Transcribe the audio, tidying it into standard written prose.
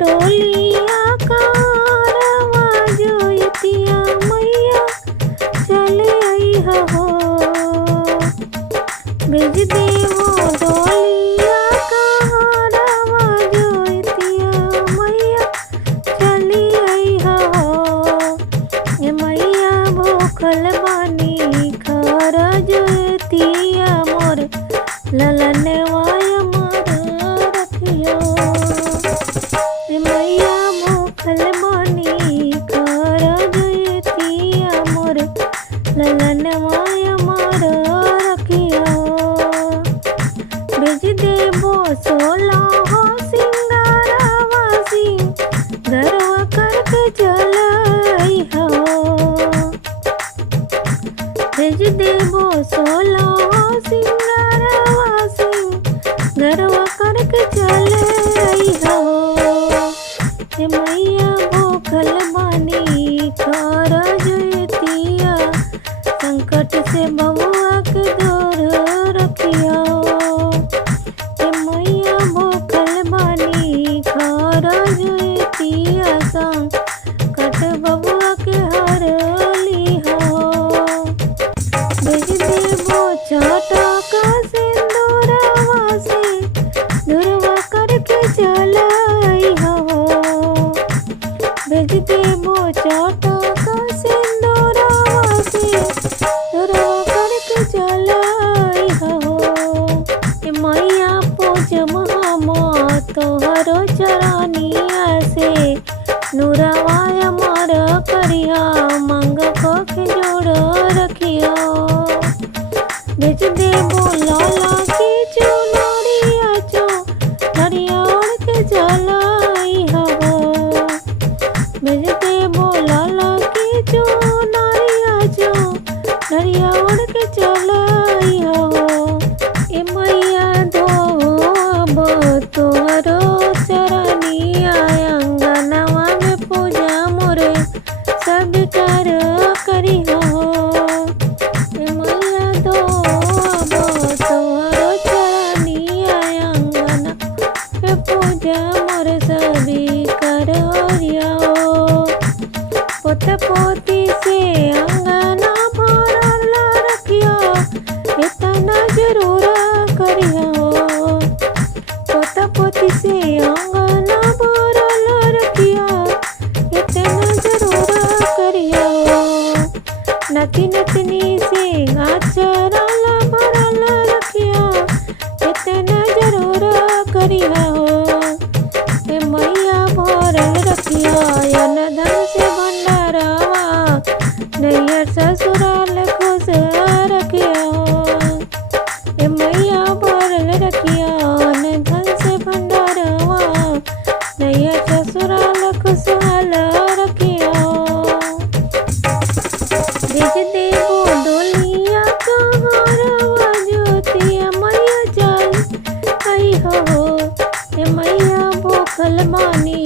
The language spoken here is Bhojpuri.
डोलिया कारवा जोतिया मैया चले अइहा हो। भेज देवो डोलिया कारवा जोतिया मैया चले अइहा हो। ए मैया भूखल बानी खर जोतिया मोर ललनवाय मोर रखियो। ए मैया भूखल बानी खर जोतिया मोर ललनवाय मोर रखियो। भेज देबो 16 सिंगारवा सिंगरवा करके चलइहा हो। भेज देबो 16 सिंगारवा सिंगरवा करके चलइहा हो। ए मैया भूखल बानी खर जोतिया संकट से बबुआ के दूर रखियो। ए मैया भूखल बानी खर जोतिया संकट बबुआ के हर लिहो। भेज देबो चटका सिंदूरवा सिंदूरवा करके चलइहा हो। भेज देबो चटका सिंदूरवा सिंदूरवा करके चलइहा हो। ए मैया पूजम हम तोहरो चरनिया से नुरवाय मर करिया मंग के जोड़ रखियो। भेज देबो लाला की चुनरिया नरिया ओढ़ के चलइहा हो। भेज देबो लाला की चुनरिया नरिया ओढ़ के चलइहा हो। ए मैया धोब तोहरो चरनिया अंगनवा में पूजा मोरे सब कर करिहो। ए मैया धोब तोहरो चरनिया अंगना में पूजा मोरे सब करियो। पोत पोती से अंगना भरल रखियो इतना जरूर करियो। पोत पोती से अंगना भरल रखियो इतना जरूर करियो। नती नतनी से आचरल भरल रखियो इतना जरूर करियो। ए मैया भरल रखियो अन धन से भंडारवा नैहर ससुराल खुश रखियो। ए मैया भरल रखियो अन धन से भंडारवा नैहर ससुराल खुशहाल रखियो। भेज देबो डोलिया कहरवा जोतिया मैया चल अइहा हो। ए मैया भूखल बानी